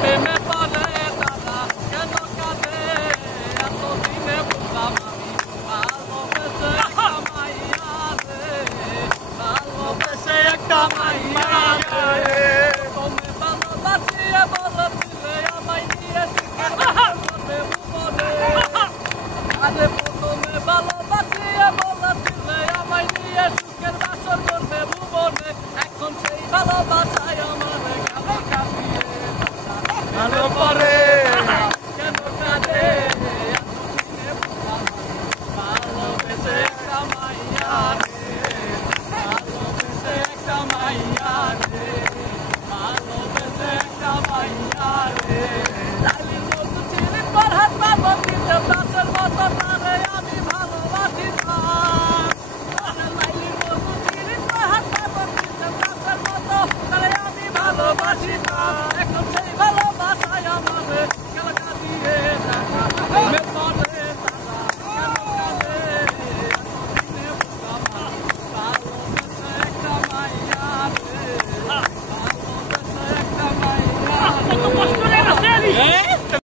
প্রেমে পড়ে তারা কেন কাঁদে এতদিনে বুঝলাম আমি ভালোবেসে একটা মাইয়া রে ভালোবেসে একটা মাইয়া রে তুমি ভালোবাসিয়ে বলেছিলে আমায় নিয়ে সুখের বাসর করবে ভুবনে আরে প্রথমে ভালোবাসিয়ে বলেছিলে আমায় নিয়ে সুখের বাসর করবে ভুবনে এখন সেই ভালোবাসায় আমার গেল কাঁদিয়ে ভালো পরে কেন কাঁদে এতদিনে বুঝলাম ভালোবেসে একটা মাইয়া রে ভালোবেসে একটা মাইয়া রে ভালোবেসে একটা মাইয়া রে